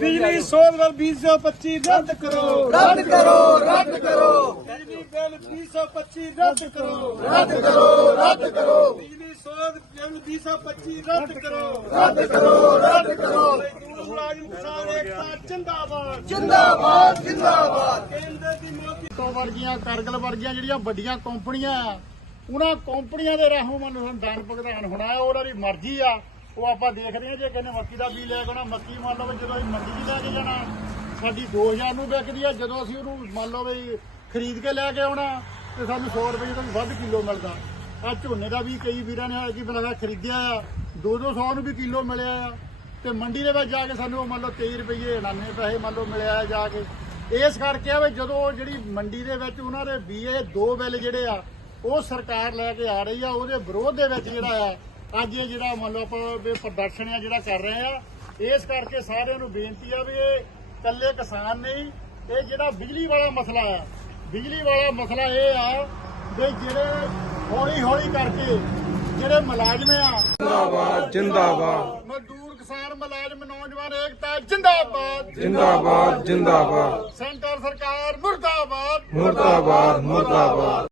ਬਿਜਲੀ ਸੋਧ ਵੱਲ 225 ਰੱਦ ਕਰੋ। ਰੱਦ ਕਰੋ ਰੱਦ ਕਰੋ। ਬਿਜਲੀ ਬਿੱਲ 225 ਰੱਦ ਕਰੋ। ਰੱਦ ਕਰੋ ਰੱਦ ਕਰੋ। ਬਿਜਲੀ ਸੋਧ ਬਿੱਲ 225 ਰੱਦ ਕਰੋ। ਰੱਦ ਕਰੋ ਰੱਦ ਕਰੋ। ਮੁਲਾਜ਼ਮ ਕਿਸਾਨ ਏਕਤਾ ਜਿੰਦਾਬਾਦ। ਜਿੰਦਾਬਾਦ ਜਿੰਦਾਬਾਦ। ਕੇਂਦਰ ਦੀ ਮੋਦੀ ਤੋਂ ਵਰਗੀਆਂ ਕਾਰਗਲ ਵਰਗੀਆਂ ਜਿਹੜੀਆਂ ਵੱਡੀਆਂ ਕੰਪਨੀਆਂ ਆ ਉਹਨਾਂ ਕੰਪਨੀਆਂ ਦੇ ਰਾਹੋਂ ਮਨ ਦਾਨ ਭੁਗਤਾਨ ਹੋਣਾ ਹੈ ਉਹਨਾਂ ਦੀ ਮਰਜ਼ੀ ਆ। ਉਹ ਆਪਾਂ ਦੇਖਦੇ ਹਾਂ ਜੇ ਕਹਿੰਦੇ ਮੱਕੀ ਦਾ ਵੀ ਲੈ ਕੇ ਆਉਣਾ, ਮੱਕੀ ਮੰਨ ਲਓ ਵੀ ਜਦੋਂ ਅਸੀਂ ਮੰਡੀ 'ਚ ਲੈ ਕੇ ਜਾਣਾ, ਸਾਡੀ 2000 ਨੂੰ ਵਿਕਦੀ ਆ, ਜਦੋਂ ਅਸੀਂ ਉਹਨੂੰ ਮੰਨ ਲਓ ਵੀ ਖਰੀਦ ਕੇ ਲੈ ਕੇ ਆਉਣਾ, ਤੇ ਸਾਨੂੰ 100 ਰੁਪਏ ਤੋਂ ਵੱਧ ਕਿਲੋ ਮਿਲਦਾ। ਆ ਝੋਨੇ ਦਾ ਵੀ ਕਈ ਵੀਰਾਂ ਨੇ ਕੀ ਬਲਗਾ ਖਰੀਦਿਆ ਆ 2-200 ਨੂੰ ਵੀ ਕਿਲੋ ਮਿਲਿਆ ਆ। ਤੇ ਮੰਡੀ ਦੇ ਵਿੱਚ ਜਾ ਕੇ ਸਾਨੂੰ ਉਹ ਮੰਨ ਲਓ 23 ਰੁਪਏ 99 ਪੈਸੇ ਮੰਨ ਲਓ ਮਿਲਿਆ ਆ ਜਾ ਕੇ। ਇਸ ਕਰਕੇ ਆ ਵੀ ਜਦੋਂ ਜਿਹੜੀ ਮੰਡੀ ਦੇ ਵਿੱਚ ਉਹਨਾਂ ਦੇ ਬੀਏ ਦੋ ਬਿੱਲ ਜਿਹੜੇ ਆ ਉਹ ਸਰਕਾਰ ਲੈ ਕੇ ਆ ਰਹੀ ਆ ਉਹਦੇ ਵਿਰੋਧ ਦੇ ਵਿੱਚ ਜਿਹੜਾ ਆ ਅੱਜ ਇਹ ਜਿਹੜਾ ਮੰਨ ਲਓ ਆਪਾਂ ਵੀ ਪ੍ਰਦਰਸ਼ਨ ਆ ਜਿਹੜਾ ਕਰ ਰਹੇ ਆ ਇਸ ਕਰਕੇ ਸਾਰਿਆਂ ਨੂੰ ਬੇਨਤੀ ਆ ਵੀ ਇਹ ਇਕੱਲੇ ਕਿਸਾਨ ਨਹੀਂ ਇਹ ਜਿਹੜਾ ਬਿਜਲੀ ਵਾਲਾ ਮਸਲਾ ਆ ਬਿਜਲੀ ਵਾਲਾ ਮਸਲਾ ਇਹ ਆ ਵੀ ਜਿਹੜੇ ਹੌਲੀ ਹੌਲੀ ਕਰਕੇ ਜਿਹੜੇ ਮੁਲਾਜ਼ਮ ਆ ਜਿੰਦਾਬਾਦ ਜਿੰਦਾਬਾਦ। ਮਜ਼ਦੂਰ ਕਿਸਾਨ ਮੁਲਾਜ਼ਮ ਨੌਜਵਾਨ ਏਕਤਾ ਜਿੰਦਾਬਾਦ। ਜਿੰਦਾਬਾਦ ਜਿੰਦਾਬਾਦ। ਸੈਂਟਰ ਸਰਕਾਰ ਮੁਰਦਾਬਾਦ। ਮੁਰਦਾਬਾਦ ਮੁਰਦਾਬਾਦ।